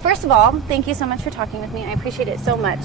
First of all, thank you so much for talking with me. I appreciate it so much.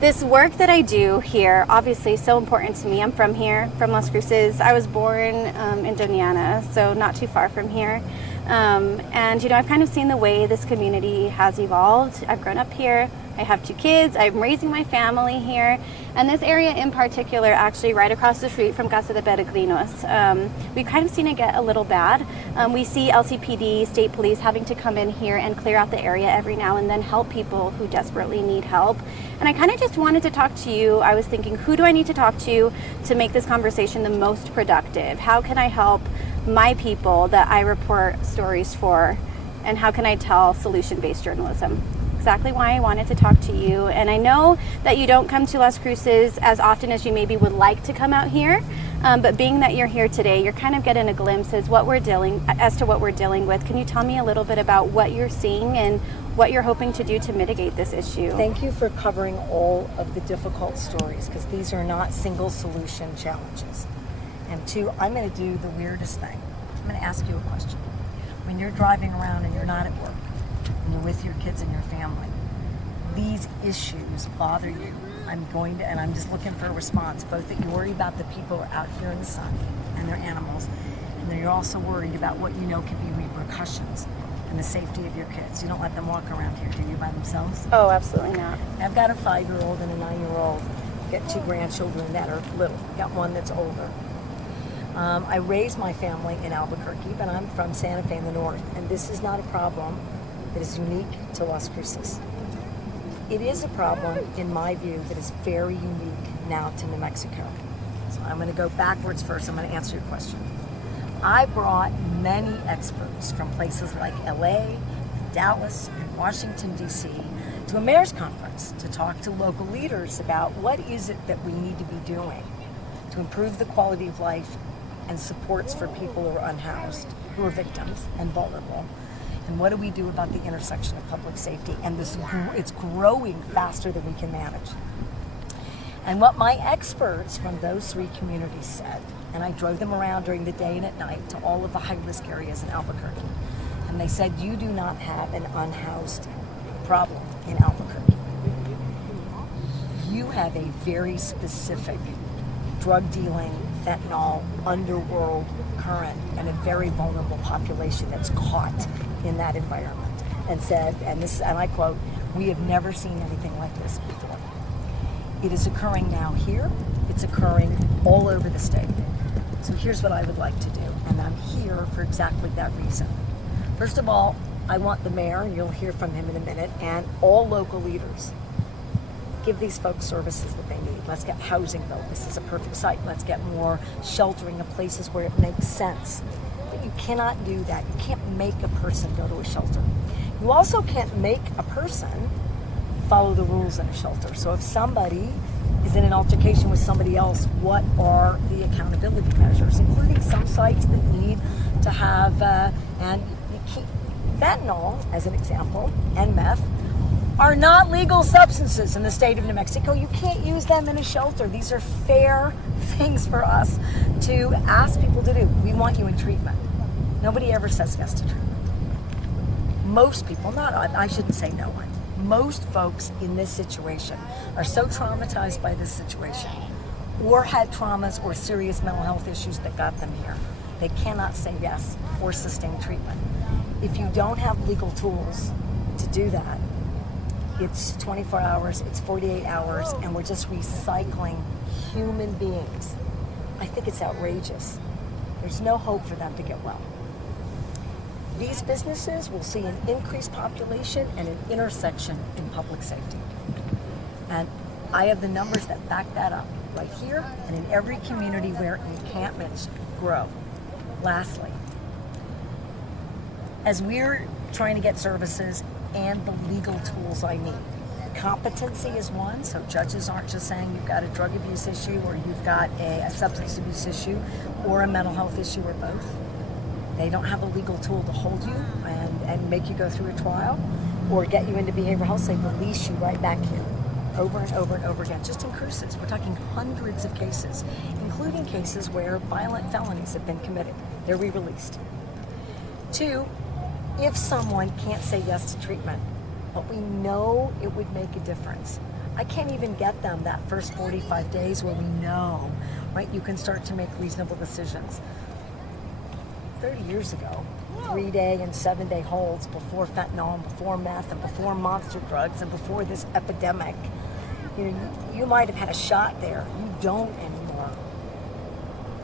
This work that I do here, obviously, is so important to me. I'm from here, from Las Cruces. I was born in Doniana, so not too far from here. And, you know, I've kind of seen the way this community has evolved. I've grown up here. I have 2 kids. I'm raising my family here. And this area in particular, actually right across the street from Casa de Peregrinos, we've kind of seen it get a little bad. We see LCPD, state police having to come in here and clear out the area every now and then, help people who desperately need help. And I kind of just wanted to talk to you. I was thinking, who do I need to talk to make this conversation the most productive? How can I help my people that I report stories for? And how can I tell solution-based journalism? Exactly why I wanted to talk to you. And I know that you don't come to Las Cruces as often as you maybe would like to come out here, but being that you're here today, you're kind of getting a glimpse as to what we're dealing with. Can you tell me a little bit about what you're seeing and what you're hoping to do to mitigate this issue? Thank you for covering all of the difficult stories, because these are not single solution challenges. And 2, I'm going to do the weirdest thing. I'm going to ask you a question. When you're driving around and you're not at work, and you're with your kids and your family, these issues bother you. I'm just looking for a response, both that you worry about the people who are out here in the sun and their animals, and then you're also worried about what you know could be repercussions and the safety of your kids. You don't let them walk around here, do you, by themselves? Oh, absolutely not. I've got a 5-year-old and a 9-year-old. I've got 2 grandchildren that are little. I've got one that's older. I raised my family in Albuquerque, but I'm from Santa Fe in the north, and this is not a problem that is unique to Las Cruces. It is a problem, in my view, that is very unique now to New Mexico. So I'm going to go backwards first. I'm going to answer your question. I brought many experts from places like LA, Dallas, and Washington, D.C. to a mayor's conference to talk to local leaders about what is it that we need to be doing to improve the quality of life and supports for people who are unhoused, who are victims and vulnerable. And what do we do about the intersection of public safety? And it's growing faster than we can manage. And what my experts from those 3 communities said, and I drove them around during the day and at night to all of the high-risk areas in Albuquerque, and they said, you do not have an unhoused problem in Albuquerque. You have a very specific drug dealing, fentanyl, underworld current, and a very vulnerable population that's caught in that environment, and said, and I quote, we have never seen anything like this before. It is occurring now here. It's occurring all over the state. So here's what I would like to do, and I'm here for exactly that reason. First of all, I want the mayor, and you'll hear from him in a minute, and all local leaders, give these folks services that they need. Let's get housing built. This is a perfect site. Let's get more sheltering of places where it makes sense. But you cannot do that. You can't make a person go to a shelter. You also can't make a person follow the rules in a shelter. So if somebody is in an altercation with somebody else, what are the accountability measures, including some sites that need to have, fentanyl, as an example, and meth, are not legal substances in the state of New Mexico. You can't use them in a shelter. These are fair things for us to ask people to do. We want you in treatment. Nobody ever says yes to treatment. Most people, I shouldn't say no one, most folks in this situation are so traumatized by this situation or had traumas or serious mental health issues that got them here. They cannot say yes or sustain treatment. If you don't have legal tools to do that, it's 24 hours, it's 48 hours, and we're just recycling human beings. I think it's outrageous. There's no hope for them to get well. These businesses will see an increased population and an intersection in public safety. And I have the numbers that back that up right here and in every community where encampments grow. Lastly, as we're trying to get services and the legal tools I need, competency is one, so judges aren't just saying you've got a drug abuse issue or you've got a substance abuse issue or a mental health issue or both. They don't have a legal tool to hold you and make you go through a trial or get you into behavioral health. They release you right back here over and over and over again. Just in Cruces, we're talking hundreds of cases, including cases where violent felonies have been committed. They're re-released. 2, if someone can't say yes to treatment, but we know it would make a difference. I can't even get them that first 45 days where we know, right, you can start to make reasonable decisions. 30 years ago, 3-day and 7-day holds before fentanyl and before meth and before monster drugs and before this epidemic, you might have had a shot there. You don't anymore.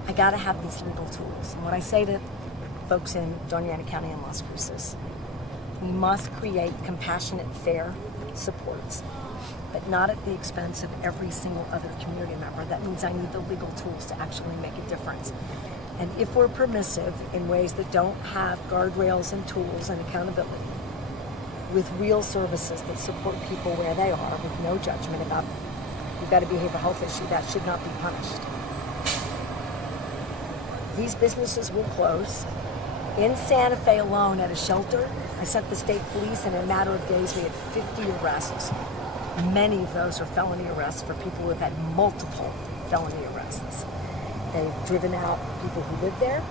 I gotta have these legal tools. And what I say to folks in Doñana County and Las Cruces, we must create compassionate, fair supports, but not at the expense of every single other community member. That means I need the legal tools to actually make a difference. And if we're permissive in ways that don't have guardrails and tools and accountability, with real services that support people where they are, with no judgment about you've got a behavioral health issue, that should not be punished. These businesses will close. In Santa Fe alone at a shelter, I sent the state police, and in a matter of days we had 50 arrests. Many of those are felony arrests for people who have had multiple felony arrests. They've driven out people who live there.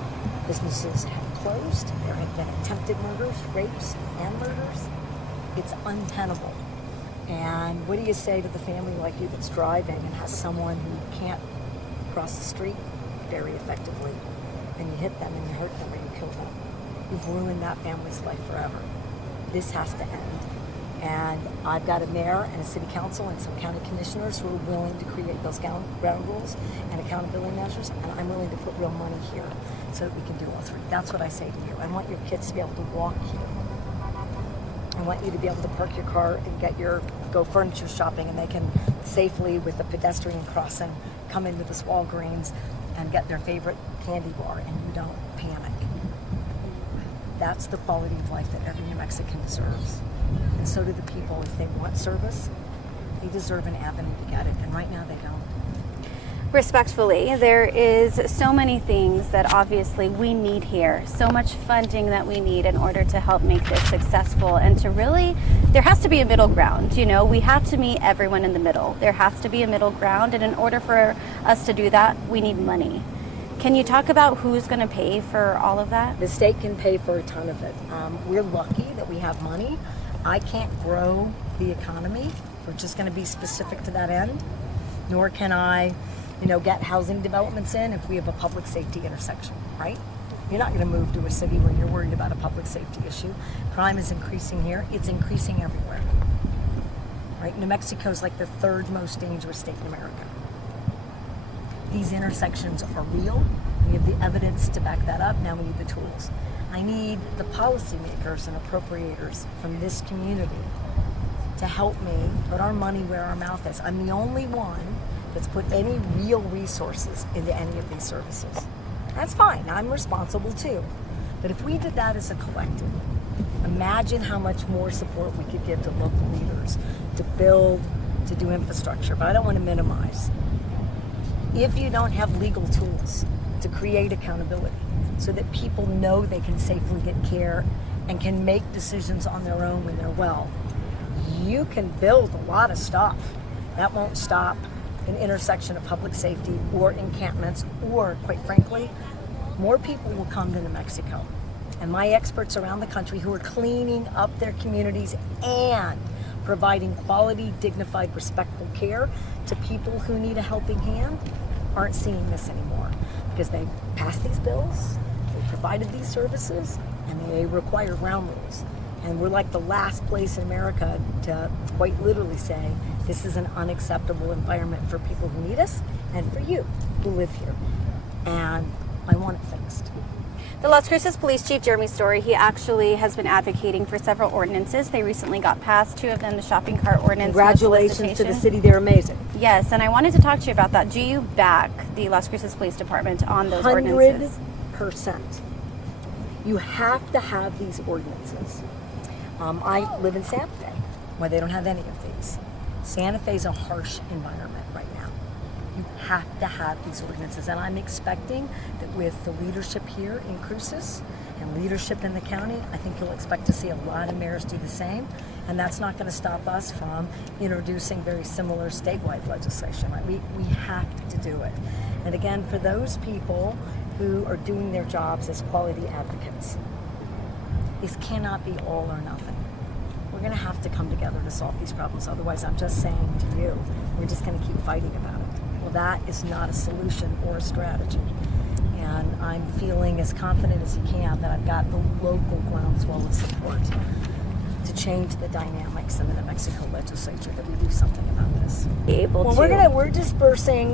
Businesses have closed. There have been attempted murders, rapes, and murders. It's untenable. And what do you say to the family like you that's driving and has someone who can't cross the street very effectively, and you hit them and you hurt them or you kill them? You've ruined that family's life forever. This has to end. And I've got a mayor and a city council and some county commissioners who are willing to create those ground rules and accountability measures, and I'm willing to put real money here so that we can do all three. That's what I say to you. I want your kids to be able to walk here. I want you to be able to park your car and go furniture shopping, and they can safely, with a pedestrian crossing, come into this Walgreens and get their favorite candy bar, and you don't panic. That's the quality of life that every New Mexican deserves. And so do the people. If they want service, they deserve an avenue to get it. And right now they don't. Respectfully, there is so many things that obviously we need here, so much funding that we need in order to help make this successful, and to really, there has to be a middle ground. We have to meet everyone in the middle. There has to be a middle ground, and in order for us to do that, we need money. Can you talk about who's going to pay for all of that? The state can pay for a ton of it. We're lucky that we have money. I can't grow the economy. We're just going to be specific to that end. Nor can I, get housing developments in if we have a public safety intersection, right? You're not going to move to a city where you're worried about a public safety issue. Crime is increasing here. It's increasing everywhere, right? New Mexico is like the third most dangerous state in America. These intersections are real. We have the evidence to back that up. Now we need the tools. I need the policymakers and appropriators from this community to help me put our money where our mouth is. I'm the only one that's put any real resources into any of these services. That's fine. I'm responsible too. But if we did that as a collective, imagine how much more support we could give to local leaders to build, to do infrastructure. But I don't want to minimize. If you don't have legal tools to create accountability so that people know they can safely get care and can make decisions on their own when they're well, you can build a lot of stuff. That won't stop an intersection of public safety or encampments, or, quite frankly, more people will come to New Mexico. And my experts around the country who are cleaning up their communities and providing quality, dignified, respectful care to people who need a helping hand aren't seeing this anymore, because they passed these bills, they provided these services, and they require ground rules. And we're like the last place in America to quite literally say, this is an unacceptable environment for people who need us and for you who live here. And I want it fixed. The Las Cruces Police Chief, Jeremy Story, he actually has been advocating for several ordinances. They recently got passed, 2 of them, the shopping cart ordinance. Congratulations to the city, they're amazing. Yes, and I wanted to talk to you about that. Do you back the Las Cruces Police Department on those ordinances? 100%. You have to have these ordinances. I live in Santa Fe, where they don't have any of these. Santa Fe is a harsh environment right now. You have to have these ordinances, and I'm expecting that with the leadership here in Cruces and leadership in the county, I think you'll expect to see a lot of mayors do the same, and that's not going to stop us from introducing very similar statewide legislation. We have to do it. And again, for those people who are doing their jobs as quality advocates, This cannot be all or nothing. We're going to have to come together to solve these problems. Otherwise, I'm just saying to you, we're just going to keep fighting about it. Well, that is not a solution or a strategy. And I'm feeling as confident as you can that I've got the local groundswell of support to change the dynamics in the New Mexico legislature, that we do something about this. We're dispersing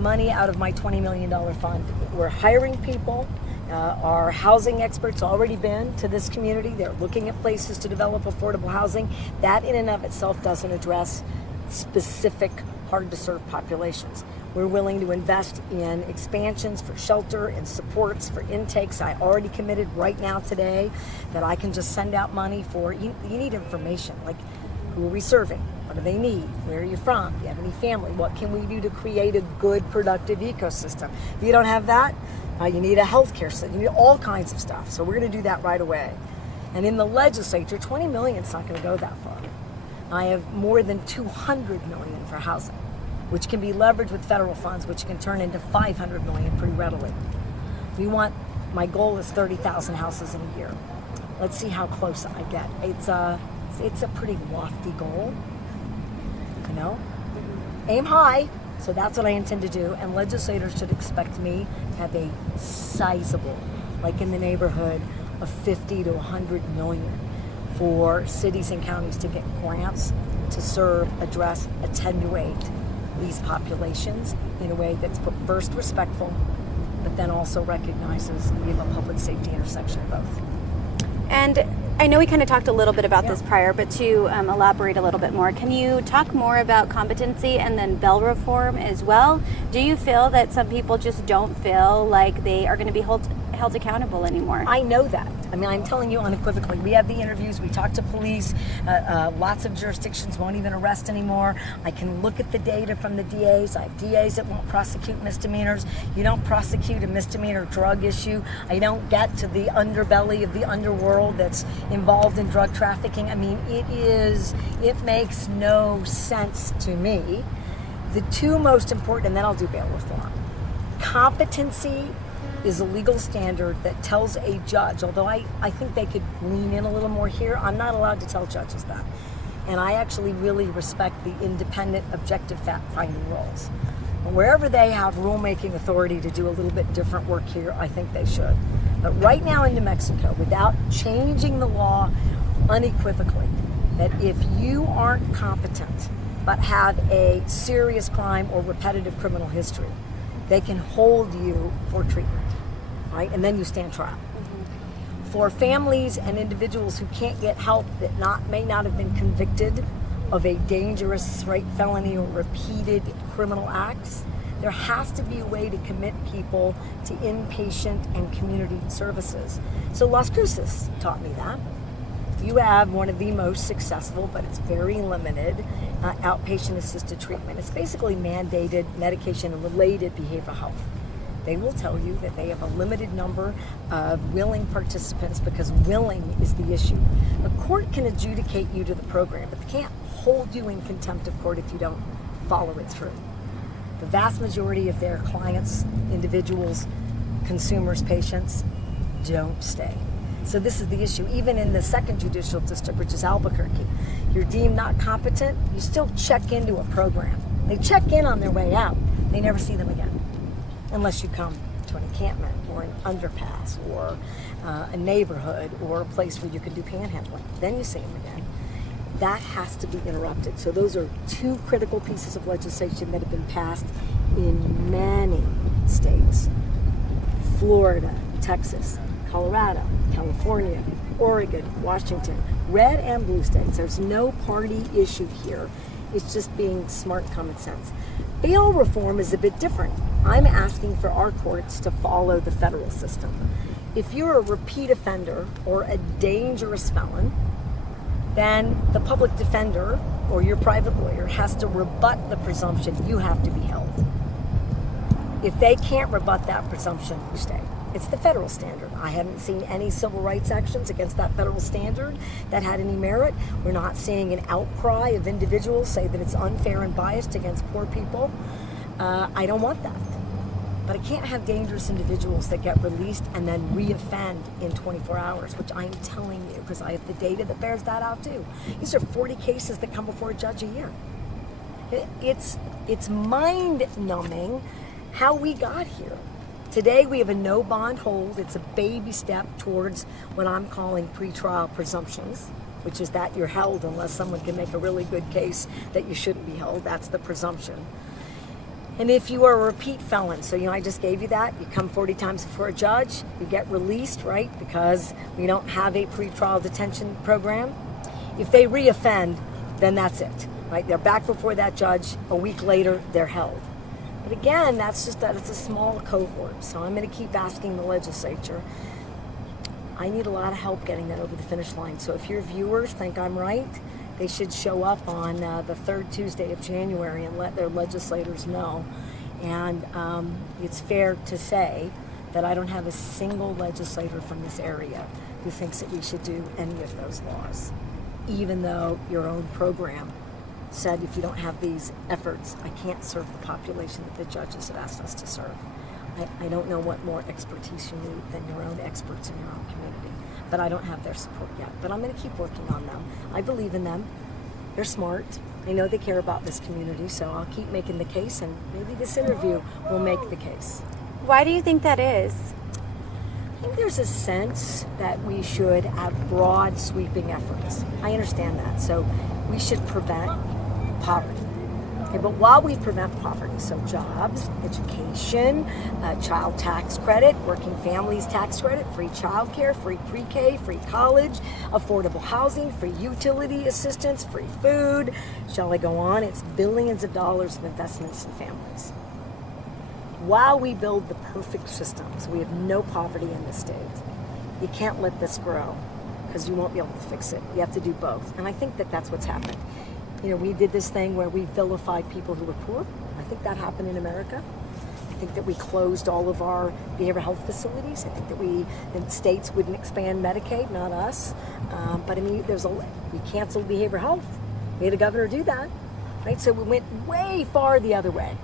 money out of my $20 million fund. We're hiring people. Our housing experts already been to this community. They're looking at places to develop affordable housing. That in and of itself doesn't address specific hard-to-serve populations. We're willing to invest in expansions for shelter and supports for intakes. I already committed right now today that I can just send out money for, you need information, like who are we serving? What do they need? Where are you from? Do you have any family? What can we do to create a good, productive ecosystem? If you don't have that, you need a healthcare system. You need all kinds of stuff. So we're going to do that right away. And in the legislature, 20 million is not going to go that far. I have more than 200 million for housing, which can be leveraged with federal funds, which can turn into 500 million pretty readily. My goal is 30,000 houses in a year. Let's see how close I get. It's a pretty lofty goal, you know? Aim high, so that's what I intend to do, and legislators should expect me to have a sizable, like in the neighborhood of 50 to 100 million for cities and counties to get grants to serve, address, attenuate these populations in a way that's first respectful, but then also recognizes we have a public safety intersection of both. And I know we kind of talked a little bit about this prior, but to elaborate a little bit more, can you talk more about competency and then bail reform as well? Do you feel that some people just don't feel like they are going to be held accountable anymore? I know that. I mean, I'm telling you unequivocally. We have the interviews. We talk to police. Lots of jurisdictions won't even arrest anymore. I can look at the data from the DAs. I have DAs that won't prosecute misdemeanors. You don't prosecute a misdemeanor drug issue. I don't get to the underbelly of the underworld that's involved in drug trafficking. I mean, it makes no sense to me. The two most important, and then I'll do bail reform. Competency is a legal standard that tells a judge, although I think they could lean in a little more here, I'm not allowed to tell judges that. And I actually really respect the independent, objective fact-finding roles. But wherever they have rulemaking authority to do a little bit different work here, I think they should. But right now in New Mexico, without changing the law unequivocally, that if you aren't competent but have a serious crime or repetitive criminal history, they can hold you for treatment, right? And then you stand trial. Mm-hmm. For families and individuals who can't get help that may not have been convicted of a dangerous felony or repeated criminal acts, there has to be a way to commit people to inpatient and community services. So Las Cruces taught me that. You have one of the most successful, but it's very limited, outpatient assisted treatment. It's basically mandated medication and related behavioral health. They will tell you that they have a limited number of willing participants because willing is the issue. A court can adjudicate you to the program, but they can't hold you in contempt of court if you don't follow it through. The vast majority of their clients, individuals, consumers, patients, don't stay. So this is the issue. Even in the second judicial district, which is Albuquerque, you're deemed not competent, you still check into a program. They check in on their way out. They never see them again, unless you come to an encampment or an underpass or a neighborhood or a place where you can do panhandling. Then you see them again. That has to be interrupted. So those are two critical pieces of legislation that have been passed in many states. Florida, Texas, Colorado, California, Oregon, Washington, red and blue states. There's no party issue here. It's just being smart common sense. Bail reform is a bit different. I'm asking for our courts to follow the federal system. If you're a repeat offender or a dangerous felon, then the public defender or your private lawyer has to rebut the presumption you have to be held. If they can't rebut that presumption, you stay. It's the federal standard. I haven't seen any civil rights actions against that federal standard that had any merit. We're not seeing an outcry of individuals say that it's unfair and biased against poor people. I don't want that. But I can't have dangerous individuals that get released and then reoffend in 24 hours, which I'm telling you, because I have the data that bears that out too. These are 40 cases that come before a judge a year. It's mind-numbing how we got here. Today we have a no bond hold. It's a baby step towards what I'm calling pretrial presumptions, which is that you're held unless someone can make a really good case that you shouldn't be held. That's the presumption. And if you are a repeat felon, so I just gave you that, you come 40 times before a judge, you get released, right? Because we don't have a pretrial detention program. If they reoffend, then that's it, right? They're back before that judge. A week later, they're held. But again, that's a small cohort. So I'm going to keep asking the legislature. I need a lot of help getting that over the finish line. So if your viewers think I'm right, they should show up on the third Tuesday of January and let their legislators know. And it's fair to say that I don't have a single legislator from this area who thinks that we should do any of those laws, even though your own program said if you don't have these efforts, I can't serve the population that the judges have asked us to serve. I don't know what more expertise you need than your own experts in your own community, but I don't have their support yet. But I'm going to keep working on them. I believe in them. They're smart. I know they care about this community, so I'll keep making the case, and maybe this interview will make the case. Why do you think that is? I think there's a sense that we should have broad, sweeping efforts. I understand that. So we should prevent poverty. Okay, but while we prevent poverty, so jobs, education, child tax credit, working families tax credit, free childcare, free pre-K, free college, affordable housing, free utility assistance, free food, shall I go on? It's billions of dollars of investments in families. While we build the perfect systems, we have no poverty in this state. You can't let this grow because you won't be able to fix it. You have to do both. And I think that that's what's happened. We did this thing where we vilified people who were poor. I think that happened in America. I think that we closed all of our behavioral health facilities. I think that the states wouldn't expand Medicaid, not us. But we canceled behavioral health. We had a governor do that, right? So we went way far the other way.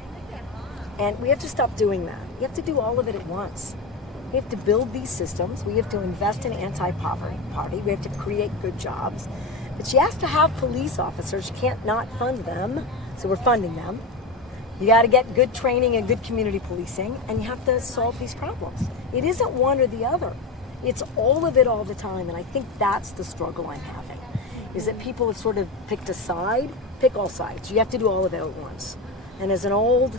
And we have to stop doing that. You have to do all of it at once. We have to build these systems. We have to invest in anti-poverty. We have to create good jobs. But you have to have police officers. You can't not fund them. So we're funding them. You got to get good training and good community policing. And you have to solve these problems. It isn't one or the other. It's all of it all the time. And I think that's the struggle I'm having, is that people have sort of picked a side. Pick all sides. You have to do all of it at once. And as an old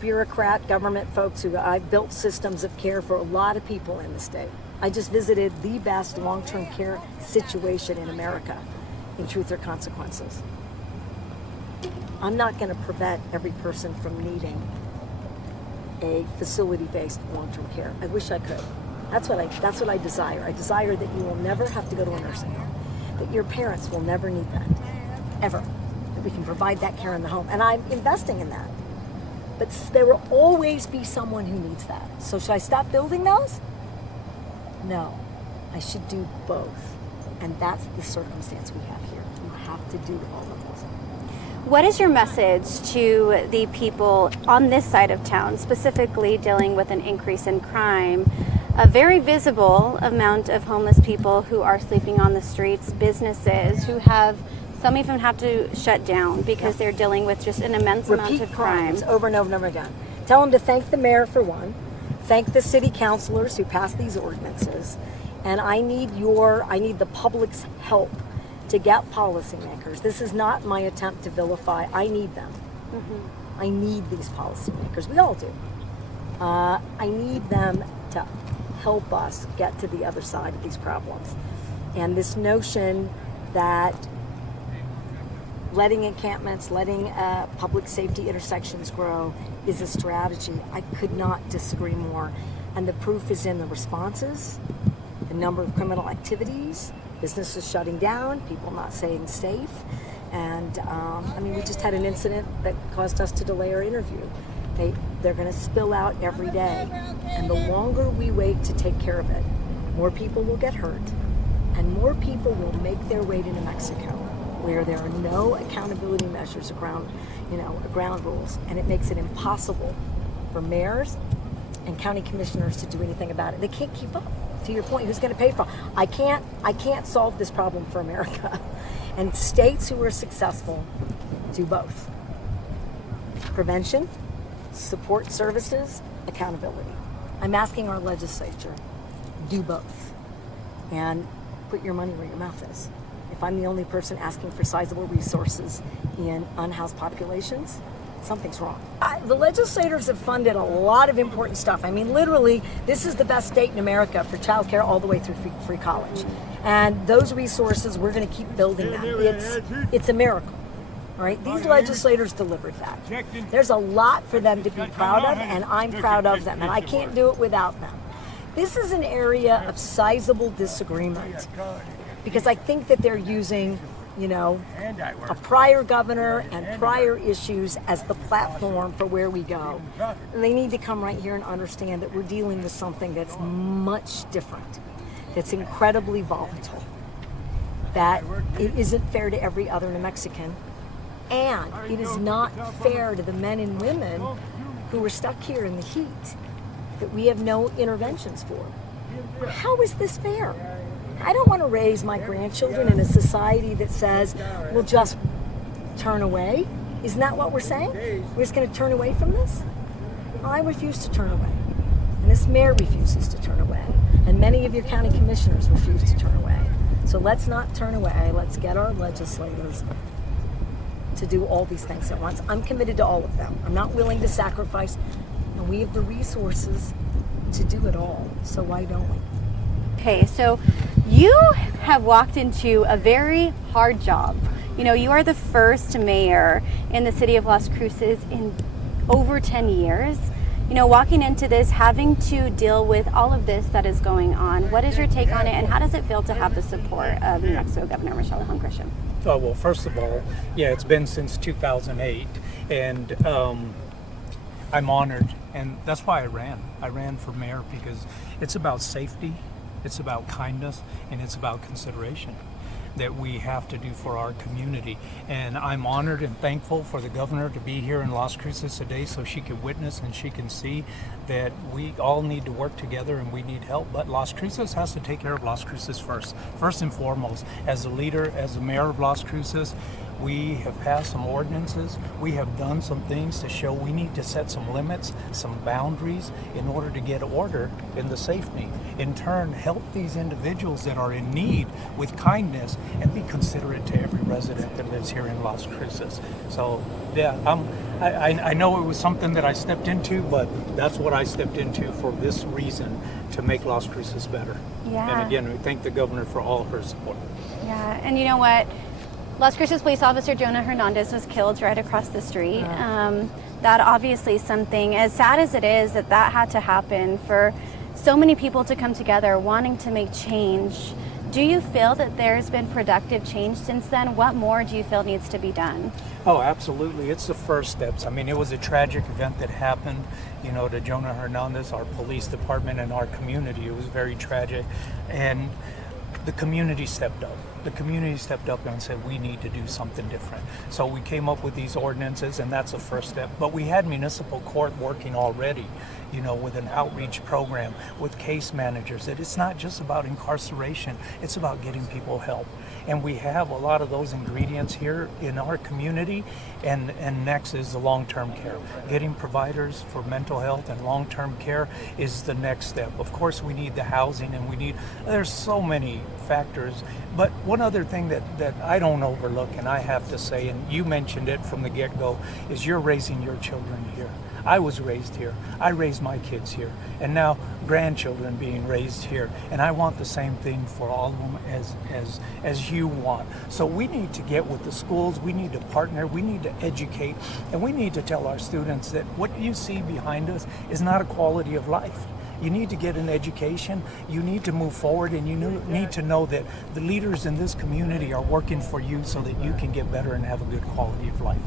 bureaucrat, government folks I built systems of care for a lot of people in the state. I just visited the best long-term care situation in America in Truth or Consequences. I'm not going to prevent every person from needing a facility-based long-term care. I wish I could. That's what I desire. I desire that you will never have to go to a nursing home, that your parents will never need that, ever. That we can provide that care in the home. And I'm investing in that. But there will always be someone who needs that. So should I stop building those? No. I should do both. And that's the circumstance we have here. You have to do all of those. What is your message to the people on this side of town, specifically dealing with an increase in crime, a very visible amount of homeless people who are sleeping on the streets, businesses who some even have to shut down because they're dealing with just an immense amount of crime. Over and over and over again. Tell them to thank the mayor for one, thank the city councilors who passed these ordinances, and I need the public's help to get policymakers. This is not my attempt to vilify. I need them. Mm-hmm. I need these policymakers. We all do. I need them to help us get to the other side of these problems. And this notion that letting encampments, letting public safety intersections grow is a strategy. I could not disagree more. And the proof is in the responses, the number of criminal activities, businesses shutting down, people not staying safe. And we just had an incident that caused us to delay our interview. They're going to spill out every day. And the longer we wait to take care of it, more people will get hurt, and more people will make their way to New Mexico, where there are no accountability measures, ground rules, and it makes it impossible for mayors and county commissioners to do anything about it. They can't keep up. To your point, who's going to pay for it? I can't solve this problem for America. And states who are successful do both. Prevention, support services, accountability. I'm asking our legislature, do both. And put your money where your mouth is. If I'm the only person asking for sizable resources in unhoused populations, something's wrong. The legislators have funded a lot of important stuff. I mean, literally, this is the best state in America for childcare all the way through free college. And those resources, we're going to keep building them. It's a miracle. All right, these legislators delivered that. There's a lot for them to be proud of, and I'm proud of them, and I can't do it without them. This is an area of sizable disagreement because I think that they're using, a prior governor and prior issues as the platform for where we go. And they need to come right here and understand that we're dealing with something that's much different, that's incredibly volatile, that it isn't fair to every other New Mexican. And it is not fair to the men and women who are stuck here in the heat that we have no interventions for. How is this fair? I don't want to raise my grandchildren in a society that says we'll just turn away. Isn't that what we're saying? We're just going to turn away from this? Well, I refuse to turn away. And this mayor refuses to turn away. And many of your county commissioners refuse to turn away. So let's not turn away. Let's get our legislators to do all these things at once. I'm committed to all of them. I'm not willing to sacrifice, and we have the resources to do it all, so why don't we? Okay, so you have walked into a very hard job. You are the first mayor in the city of Las Cruces in over 10 years. Walking into this, having to deal with all of this that is going on, what is your take on it, and how does it feel to have the support of New Mexico Governor Michelle Grisham? Oh, well, first of all, it's been since 2008, and I'm honored, and that's why I ran. I ran for mayor because it's about safety, it's about kindness, and it's about consideration that we have to do for our community. And I'm honored and thankful for the governor to be here in Las Cruces today so she can witness and she can see that we all need to work together and we need help. But Las Cruces has to take care of Las Cruces first and foremost. As a leader, as the mayor of Las Cruces, we have passed some ordinances. We have done some things to show we need to set some limits, some boundaries in order to get order in the safety. In turn, help these individuals that are in need with kindness and be considerate to every resident that lives here in Las Cruces. So, yeah, I know it was something that I stepped into, but that's what I stepped into for this reason, to make Las Cruces better. Yeah. And again, we thank the governor for all her support. Yeah, and you know what? Las Cruces police officer Jonah Hernandez was killed right across the street. That obviously is something, as sad as it is that had to happen, for so many people to come together wanting to make change. Do you feel that there's been productive change since then? What more do you feel needs to be done? Oh, absolutely. It's the first steps. I mean, it was a tragic event that happened, to Jonah Hernandez, our police department, and our community. It was very tragic. And the community stepped up. The community stepped up and said, we need to do something different. So we came up with these ordinances, and that's the first step. But we had municipal court working already, with an outreach program, with case managers. That it's not just about incarceration, it's about getting people help. And we have a lot of those ingredients here in our community. And next is the long-term care. Getting providers for mental health and long-term care is the next step. Of course, we need the housing, and there's so many factors. But one other thing that I don't overlook, and I have to say, and you mentioned it from the get-go, is you're raising your children here. I was raised here. I raised my kids here. And now grandchildren being raised here. And I want the same thing for all of them as you want. So we need to get with the schools. We need to partner. We need to educate. And we need to tell our students that what you see behind us is not a quality of life. You need to get an education, you need to move forward, and you need to know that the leaders in this community are working for you so that you can get better and have a good quality of life.